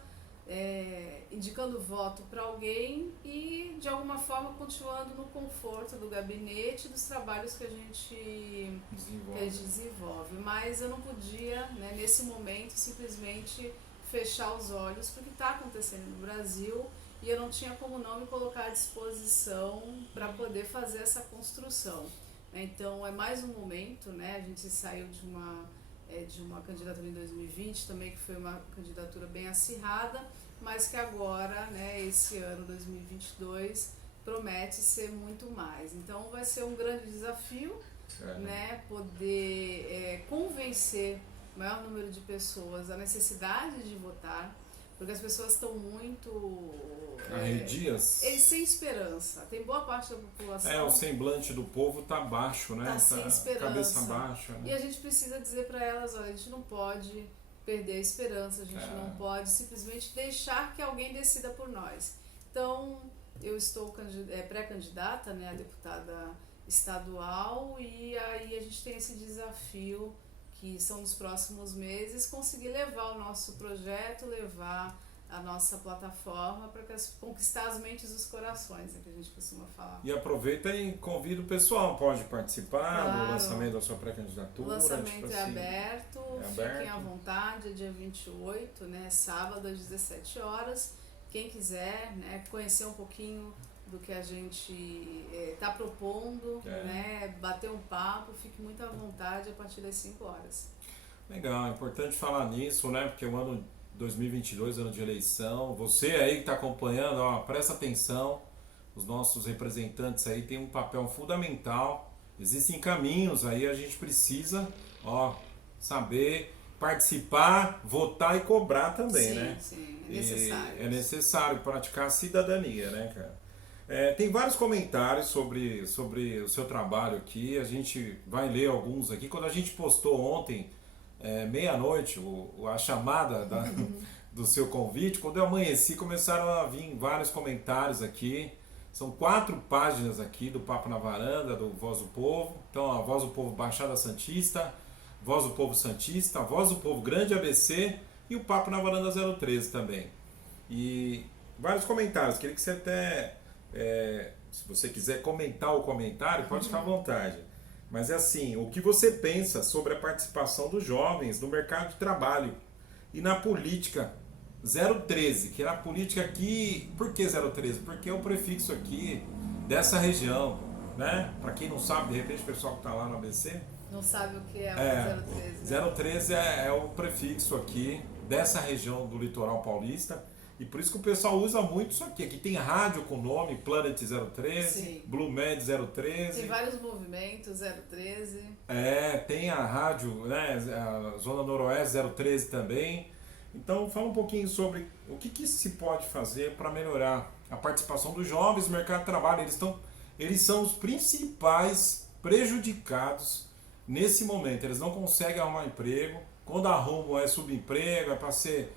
indicando voto para alguém e de alguma forma continuando no conforto do gabinete dos trabalhos que a gente desenvolve. Mas eu não podia, né, nesse momento, simplesmente fechar os olhos para o que está acontecendo no Brasil e eu não tinha como não me colocar à disposição para poder fazer essa construção. Então é mais um momento, né? A gente saiu de uma candidatura em 2020 também, que foi uma candidatura bem acirrada, mas que agora, né, esse ano 2022 promete ser muito mais. Então vai ser um grande desafio, né, poder convencer o maior número de pessoas da necessidade de votar, porque as pessoas estão muito arredias, sem esperança. Tem boa parte da população. O semblante do povo tá baixo, né? Tá sem esperança. Cabeça baixa. Né? E a gente precisa dizer para elas, olha, a gente não pode perder a esperança, a gente não pode simplesmente deixar que alguém decida por nós. Então, eu estou pré-candidata, né, a deputada estadual, e aí a gente tem esse desafio que são nos próximos meses, conseguir levar o nosso projeto, levar a nossa plataforma para conquistar as mentes e os corações, é que a gente costuma falar. E aproveita e convida o pessoal, pode participar do lançamento da sua pré-candidatura. O lançamento aberto, fiquem à vontade, é dia 28, né, sábado às 17 horas. Quem quiser, né, conhecer um pouquinho do que a gente está propondo, né, bater um papo, fique muito à vontade a partir das 5 horas. Legal, é importante falar nisso, né, porque o ano 2022, ano de eleição, você aí que está acompanhando, ó, presta atenção, os nossos representantes aí têm um papel fundamental, existem caminhos aí, a gente precisa, saber participar, votar e cobrar também, né? Sim, é necessário. É necessário praticar a cidadania, né, cara? Tem vários comentários sobre o seu trabalho aqui, a gente vai ler alguns aqui. Quando a gente postou ontem, meia-noite, a chamada do seu convite, quando eu amanheci começaram a vir vários comentários aqui. São 4 páginas aqui do Papo na Varanda, do Voz do Povo. Então, a Voz do Povo Baixada Santista, Voz do Povo Santista, Voz do Povo Grande ABC e o Papo na Varanda 013 também. E vários comentários, queria que você até... se você quiser comentar o comentário, pode ficar à vontade. Mas é assim, o que você pensa sobre a participação dos jovens no mercado de trabalho e na política 013, que é a política aqui... Por que 013? Porque é o prefixo aqui dessa região, né? Para quem não sabe, de repente o pessoal que está lá no ABC... Não sabe o que é o 013. Né? 013 é o prefixo aqui dessa região do litoral paulista. E por isso que o pessoal usa muito isso aqui. Aqui tem rádio com nome, Planet 013, sim. Blue Med 013. Tem vários movimentos 013. Tem a rádio, né, a Zona Noroeste 013 também. Então fala um pouquinho sobre o que se pode fazer para melhorar a participação dos jovens no mercado de trabalho. Eles são os principais prejudicados nesse momento. Eles não conseguem arrumar emprego. Quando arrumam é subemprego, é para ser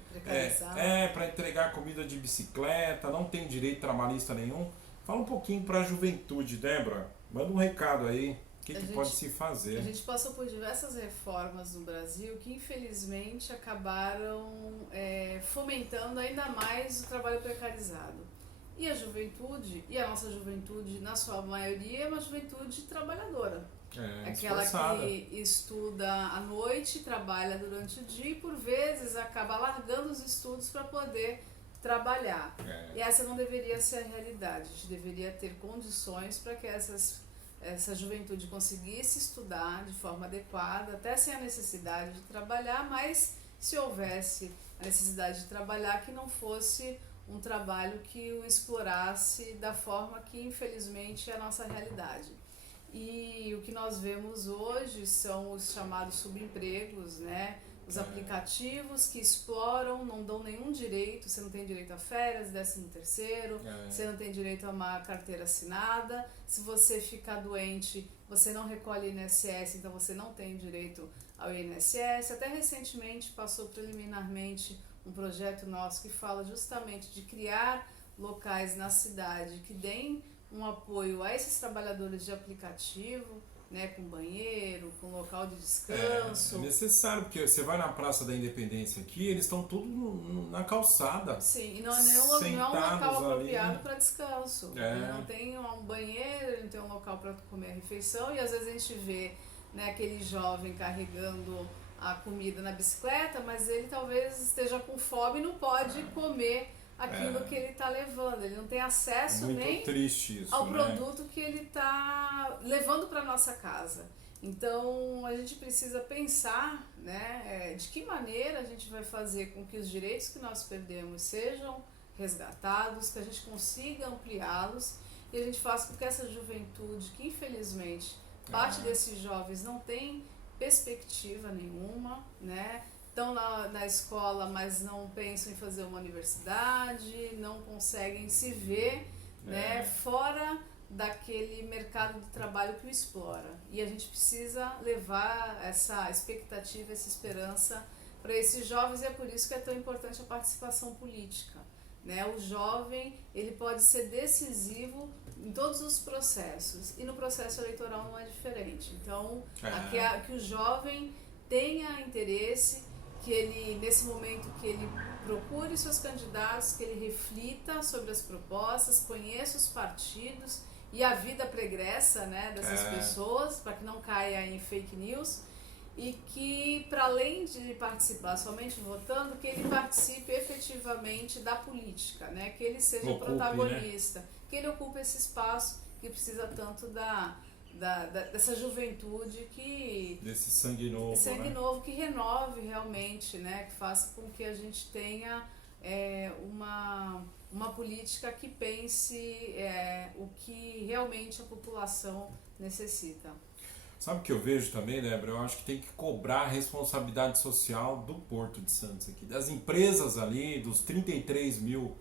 para entregar comida de bicicleta, não tem direito trabalhista nenhum. Fala um pouquinho para a juventude, Débora. Manda um recado aí, o que pode se fazer. A gente passou por diversas reformas no Brasil que infelizmente acabaram fomentando ainda mais o trabalho precarizado. E a juventude, e a nossa juventude na sua maioria é uma juventude trabalhadora. Aquela que estuda à noite, trabalha durante o dia e por vezes acaba largando os estudos para poder trabalhar. E essa não deveria ser a realidade. A gente deveria ter condições para que essa juventude conseguisse estudar de forma adequada, até sem a necessidade de trabalhar, mas se houvesse a necessidade de trabalhar, que não fosse um trabalho que o explorasse da forma que infelizmente é a nossa realidade. E o que nós vemos hoje são os chamados subempregos, né? Os aplicativos que exploram, não dão nenhum direito, você não tem direito a férias, 13º, você não tem direito a uma carteira assinada, se você ficar doente, você não recolhe INSS, então você não tem direito ao INSS. Até recentemente passou preliminarmente um projeto nosso que fala justamente de criar locais na cidade que deem um apoio a esses trabalhadores de aplicativo, né, com banheiro, com local de descanso. É necessário, porque você vai na Praça da Independência aqui, eles estão tudo na calçada. Sim, e não é um local apropriado para descanso. Ele não tem um banheiro, ele não tem um local para comer a refeição, e às vezes a gente vê, né, aquele jovem carregando a comida na bicicleta, mas ele talvez esteja com fome e não pode comer aquilo que ele está levando, ele não tem acesso nem ao produto que ele está levando para nossa casa. Então a gente precisa pensar, né, de que maneira a gente vai fazer com que os direitos que nós perdemos sejam resgatados, que a gente consiga ampliá-los e a gente faça com que essa juventude, que infelizmente parte desses jovens não tem perspectiva nenhuma, né? Estão na escola, mas não pensam em fazer uma universidade, não conseguem se ver né, fora daquele mercado de trabalho que o explora. E a gente precisa levar essa expectativa, essa esperança para esses jovens, e é por isso que é tão importante a participação política. Né? O jovem ele pode ser decisivo em todos os processos, e no processo eleitoral não é diferente. Então, que o jovem tenha interesse, que ele, nesse momento, que ele procure seus candidatos, que ele reflita sobre as propostas, conheça os partidos e a vida pregressa, né, dessas pessoas, para que não caia em fake news, e que, para além de participar somente votando, que ele participe efetivamente da política, né, que ele seja o protagonista, né? Que ele ocupe esse espaço que precisa tanto dessa juventude que... Desse sangue novo, sangue novo, que renove realmente, né? Que faça com que a gente tenha uma política que pense o que realmente a população necessita. Sabe o que eu vejo também, Débora? Eu acho que tem que cobrar a responsabilidade social do Porto de Santos aqui, das empresas ali, dos 33 mil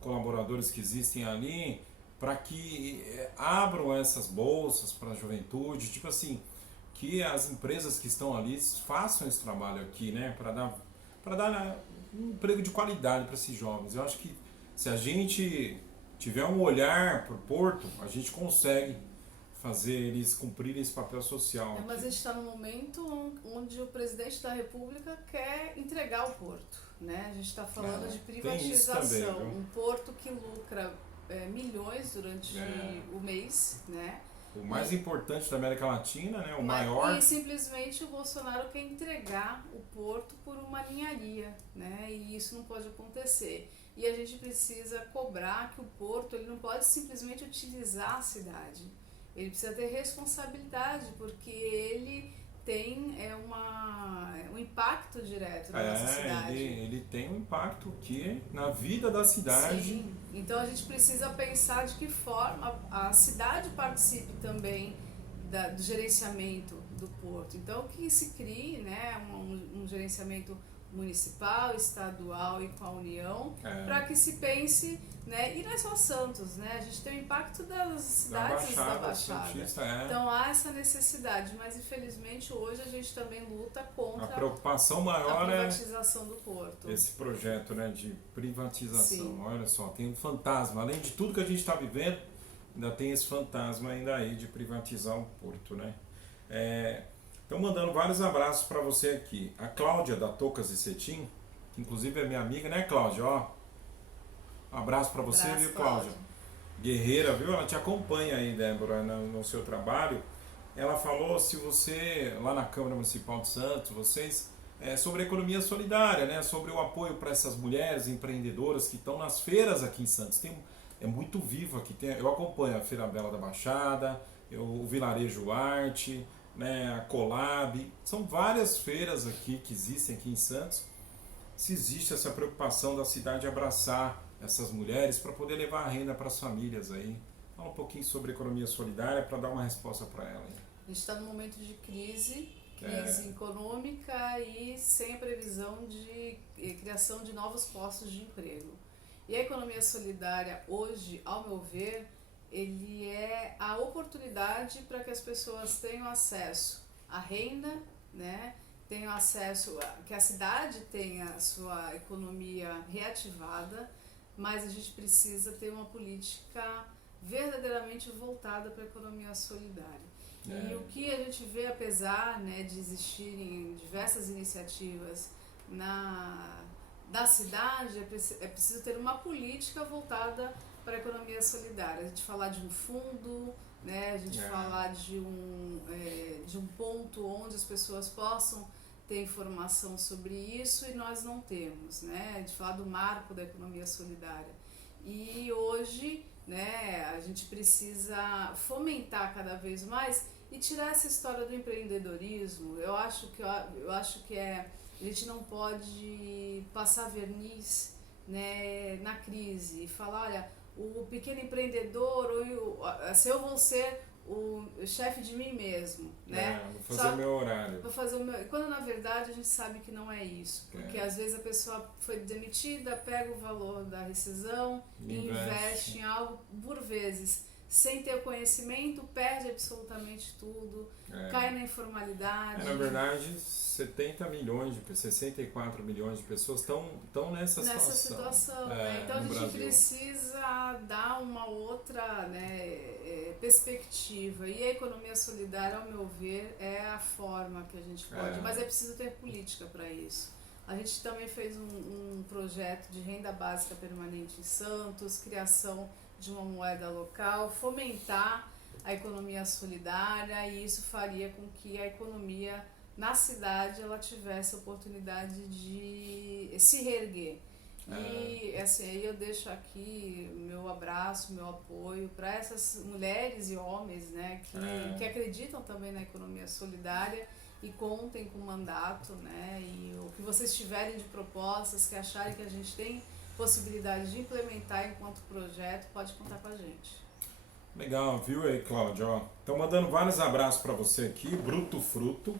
colaboradores que existem ali. para que abram essas bolsas para a juventude, tipo assim, que as empresas que estão ali façam esse trabalho aqui, né, para dar um emprego de qualidade para esses jovens. Eu acho que se a gente tiver um olhar para o Porto, a gente consegue fazer eles cumprirem esse papel social. Mas a gente está num momento onde o presidente da República quer entregar o Porto, né? A gente está falando de privatização, também, um porto que lucra milhões durante o mês, né? O mais importante da América Latina, né? O maior. E simplesmente o Bolsonaro quer entregar o porto por uma ninharia, né? E isso não pode acontecer. E a gente precisa cobrar que o porto ele não pode simplesmente utilizar a cidade. Ele precisa ter responsabilidade, porque ele tem um impacto direto na nossa cidade. Ele tem um impacto aqui na vida da cidade. Sim. Então a gente precisa pensar de que forma a cidade participe também do gerenciamento do porto. Então que se crie, né, um gerenciamento municipal, estadual e com a União, para que se pense, né, e não é só Santos, né, a gente tem o impacto das cidades da Baixada. Então há essa necessidade, mas infelizmente hoje a gente também luta contra a preocupação maior a privatização do porto. Esse projeto, né, de privatização. Sim. Olha só, tem um fantasma, além de tudo que a gente está vivendo, ainda tem esse fantasma ainda aí de privatizar o porto, né? Estão mandando vários abraços para você aqui. A Cláudia da Tocas e Cetim, que inclusive é minha amiga, né, Cláudia? Ó, um abraço para você, viu, Cláudia? Guerreira, viu? Ela te acompanha aí, Débora, no seu trabalho. Ela falou, se você, lá na Câmara Municipal de Santos, vocês, sobre a economia solidária, né? Sobre o apoio para essas mulheres empreendedoras que estão nas feiras aqui em Santos. É muito vivo aqui. Eu acompanho a Feira Bela da Baixada, o Vilarejo Arte, né, a Colab, são várias feiras aqui que existem aqui em Santos. Se existe essa preocupação da cidade abraçar essas mulheres para poder levar a renda para as famílias aí. Fala um pouquinho sobre economia solidária para dar uma resposta para ela. Hein? A gente está num momento de crise econômica e sem a previsão de criação de novos postos de emprego. E a economia solidária hoje, ao meu ver, ele é a oportunidade para que as pessoas tenham acesso à renda, né? Tenham acesso, que a cidade tenha a sua economia reativada, mas a gente precisa ter uma política verdadeiramente voltada para a economia solidária. E o que a gente vê, apesar, né, de existirem diversas iniciativas da cidade, é preciso ter uma política voltada para a economia solidária. A gente falar de um fundo, né, a gente falar de um ponto onde as pessoas possam ter informação sobre isso e nós não temos, né, a gente falar do marco da economia solidária. E hoje, né, a gente precisa fomentar cada vez mais e tirar essa história do empreendedorismo. Eu acho que a gente não pode passar verniz, né, na crise e falar, olha, o pequeno empreendedor, se eu vou ser o chefe de mim mesmo, né? Vou fazer o meu horário. Quando na verdade a gente sabe que não é isso, porque às vezes a pessoa foi demitida, pega o valor da rescisão e investe em algo, por vezes, sem ter o conhecimento, perde absolutamente tudo, cai na informalidade. Na verdade, 64 milhões de pessoas estão nessa situação. Né? Então a gente Brasil precisa dar uma outra, né, perspectiva. E a economia solidária, ao meu ver, é a forma que a gente pode. Mas é preciso ter política para isso. A gente também fez um projeto de renda básica permanente em Santos, criação de uma moeda local, fomentar a economia solidária, e isso faria com que a economia na cidade ela tivesse a oportunidade de se reerguer. E assim, aí eu deixo aqui meu abraço, meu apoio para essas mulheres e homens, né, que acreditam também na economia solidária e contem com o mandato, né, e o que vocês tiverem de propostas, que acharem que a gente tem possibilidade de implementar enquanto projeto, pode contar com a gente. Legal, viu aí, Cláudia? Estão mandando vários abraços para você aqui, Bruto Fruto,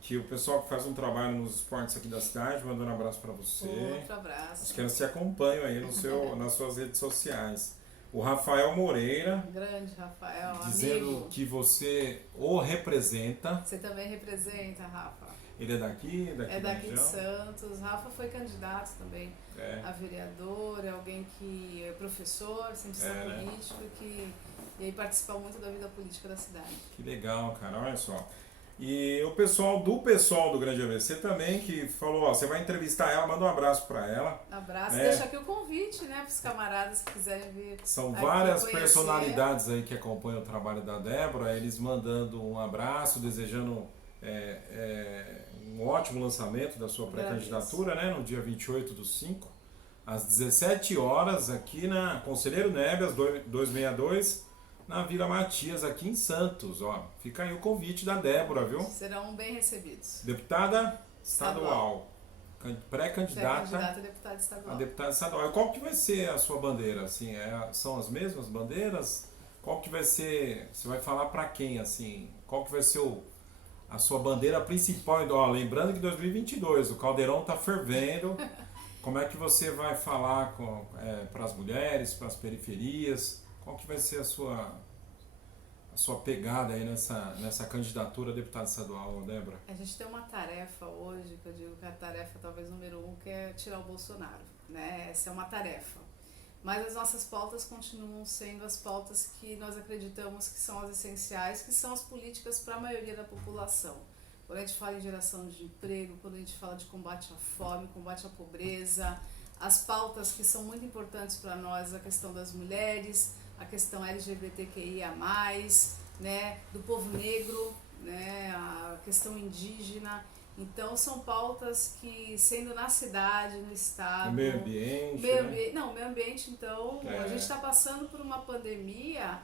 que o pessoal que faz um trabalho nos esportes aqui da cidade, mandando um abraço para você. Outro abraço. Acho que elas se acompanham aí nas suas redes sociais. O Rafael Moreira. Grande Rafael, dizendo amigo. que você o representa. Você também representa, Rafa. Ele é daqui? É daqui de Santos. Rafa foi candidato também a vereador, é alguém que é professor, cientista político, e aí participa muito da vida política da cidade. Que legal, cara, olha só. E o pessoal do Grande ABC também, que falou, ó, você vai entrevistar ela, manda um abraço para ela. Abraço, deixa aqui o convite, né, para os camaradas que quiserem vir. São várias personalidades aí que acompanham o trabalho da Débora, eles mandando um abraço, desejando um ótimo lançamento da sua pré-candidatura, né, no dia 28/5, às 17 horas, aqui na Conselheiro Nebias 262, na Vila Matias, aqui em Santos. Ó, fica aí o convite da Débora, viu? Serão bem recebidos. Deputada estadual. Pré-candidata a deputada estadual. A deputada estadual. E qual que vai ser a sua bandeira? Assim, são as mesmas bandeiras? Qual que vai ser? Você vai falar para quem? Assim, qual que vai ser a sua bandeira principal? Ó, lembrando que 2022, o caldeirão tá fervendo. Como é que você vai falar para as mulheres, para as periferias? Qual que vai ser a sua pegada aí nessa candidatura a deputada estadual, Débora? A gente tem uma tarefa hoje, que eu digo que é a tarefa talvez número 1, que é tirar o Bolsonaro, né? Essa é uma tarefa. Mas as nossas pautas continuam sendo as pautas que nós acreditamos que são as essenciais, que são as políticas para a maioria da população. Quando a gente fala em geração de emprego, quando a gente fala de combate à fome, combate à pobreza, as pautas que são muito importantes para nós, a questão das mulheres, a questão LGBTQIA+, né, do povo negro, né, a questão indígena. Então, são pautas que, sendo na cidade, no estado... O meio ambiente, Não, o meio ambiente, então, a gente está passando por uma pandemia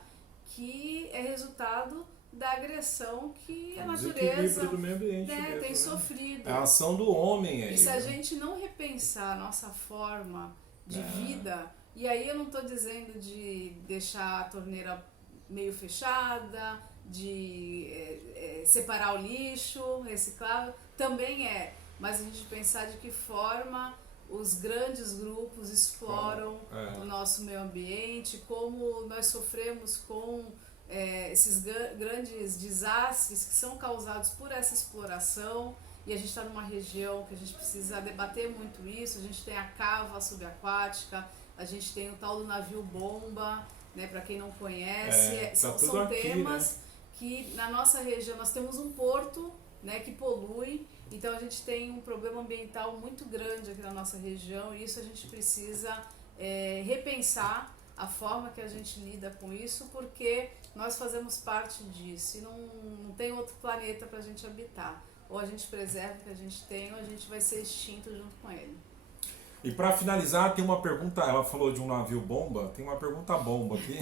que é resultado da agressão que a natureza do meio ambiente mesmo, tem sofrido. É a ação do homem aí. E se a gente não repensar a nossa forma de vida, e aí eu não estou dizendo de deixar a torneira meio fechada, de separar o lixo, reciclável, também mas a gente pensar de que forma os grandes grupos exploram o nosso meio ambiente, como nós sofremos com esses grandes desastres que são causados por essa exploração, e a gente está numa região que a gente precisa debater muito isso. A gente tem a cava subaquática, a gente tem o tal do navio bomba, né, para quem não conhece, são aqui, temas, né, que na nossa região nós temos um porto, né, que polui, então a gente tem um problema ambiental muito grande aqui na nossa região, e isso a gente precisa repensar a forma que a gente lida com isso, porque nós fazemos parte disso e não tem outro planeta para a gente habitar. Ou a gente preserva o que a gente tem, ou a gente vai ser extinto junto com ele. E para finalizar, tem uma pergunta, ela falou de um navio bomba, tem uma pergunta bomba aqui.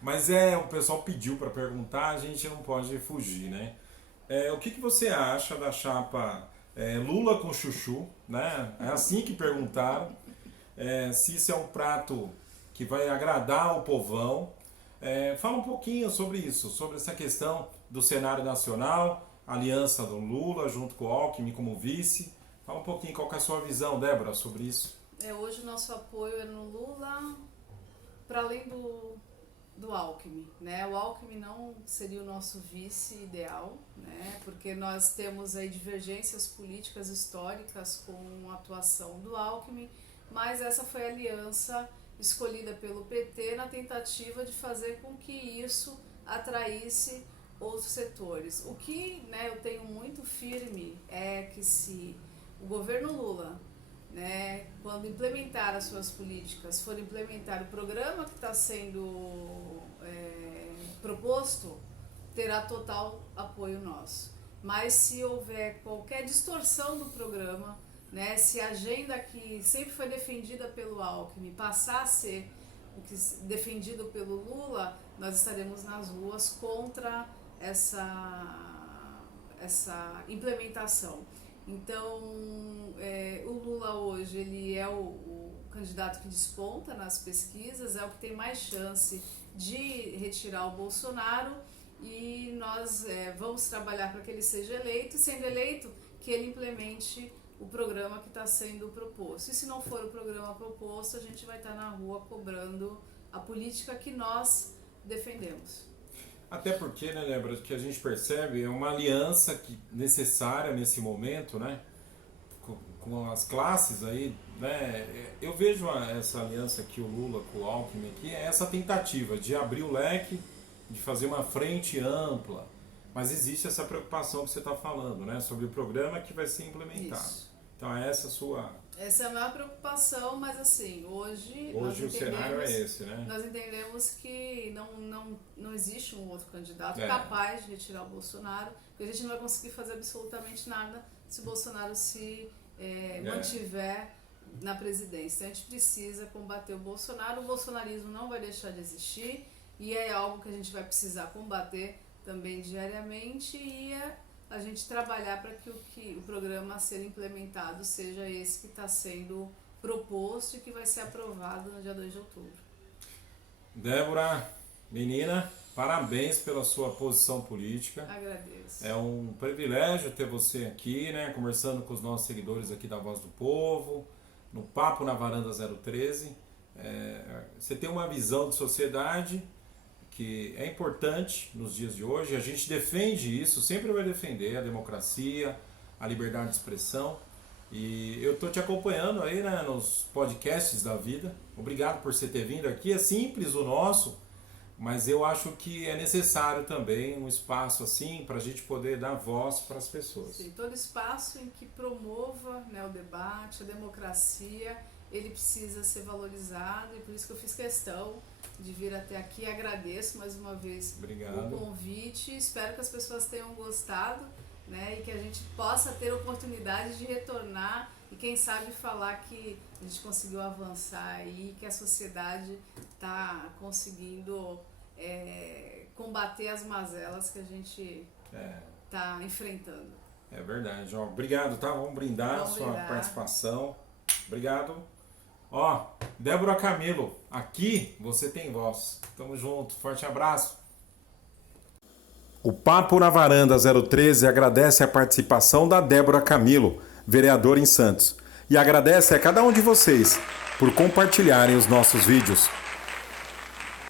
Mas o pessoal pediu para perguntar, a gente não pode fugir, né? O que você acha da chapa Lula com chuchu, né? É assim que perguntaram. Se isso é um prato que vai agradar o povão. Fala um pouquinho sobre isso, sobre essa questão do cenário nacional, aliança do Lula junto com o Alckmin como vice. Fala um pouquinho qual que é a sua visão, Débora, sobre isso. Hoje o nosso apoio é no Lula, para além do Alckmin, né? O Alckmin não seria o nosso vice ideal, né? Porque nós temos aí divergências políticas históricas com a atuação do Alckmin, mas essa foi a aliança escolhida pelo PT na tentativa de fazer com que isso atraísse outros setores. O que, né, eu tenho muito firme é que se o governo Lula, né, quando implementar as suas políticas, for implementar o programa que está sendo proposto, terá total apoio nosso. Mas se houver qualquer distorção do programa, né, se a agenda que sempre foi defendida pelo Alckmin passar a ser o que defendido pelo Lula, nós estaremos nas ruas contra essa implementação. Então, o Lula hoje ele é o candidato que desponta nas pesquisas, é o que tem mais chance de retirar o Bolsonaro, e nós vamos trabalhar para que ele seja eleito, e sendo eleito, que ele implemente o programa que está sendo proposto. E se não for o programa proposto, a gente vai estar na rua cobrando a política que nós defendemos. Até porque, né, Débora, que a gente percebe é uma aliança necessária nesse momento, né, com as classes aí, né. Eu vejo essa aliança aqui, o Lula com o Alckmin aqui, é essa tentativa de abrir o leque, de fazer uma frente ampla, mas existe essa preocupação que você está falando, né, sobre o programa que vai ser implementado. Isso. Então essa é a maior preocupação, mas assim, hoje o cenário é esse, né? Nós entendemos que não existe um outro candidato capaz de retirar o Bolsonaro, porque a gente não vai conseguir fazer absolutamente nada se o Bolsonaro se mantiver na presidência. Então a gente precisa combater o Bolsonaro, o bolsonarismo não vai deixar de existir e é algo que a gente vai precisar combater também diariamente e a gente trabalhar para que o programa a ser implementado seja esse que está sendo proposto e que vai ser aprovado no dia 2 de outubro. Débora, menina, parabéns pela sua posição política. Agradeço. É um privilégio ter você aqui, né, conversando com os nossos seguidores aqui da Voz do Povo, no Papo na Varanda 013. Você tem uma visão de sociedade que é importante nos dias de hoje, a gente defende isso, sempre vai defender a democracia, a liberdade de expressão, e eu estou te acompanhando aí, né, nos podcasts da vida. Obrigado por você ter vindo aqui, é simples o nosso, mas eu acho que é necessário também um espaço assim para a gente poder dar voz para as pessoas. Sim, todo espaço em que promova, né, o debate, a democracia, ele precisa ser valorizado e por isso que eu fiz questão de vir até aqui. Agradeço mais uma vez o convite, espero que as pessoas tenham gostado, né, e que a gente possa ter a oportunidade de retornar e quem sabe falar que a gente conseguiu avançar e que a sociedade está conseguindo combater as mazelas que a gente está enfrentando. É verdade, João. Obrigado, tá? Vamos brindar a sua participação. Obrigado. Ó, Débora Camilo, aqui você tem voz. Tamo junto, forte abraço. O Papo na Varanda 013 agradece a participação da Débora Camilo, vereadora em Santos. E agradece a cada um de vocês por compartilharem os nossos vídeos.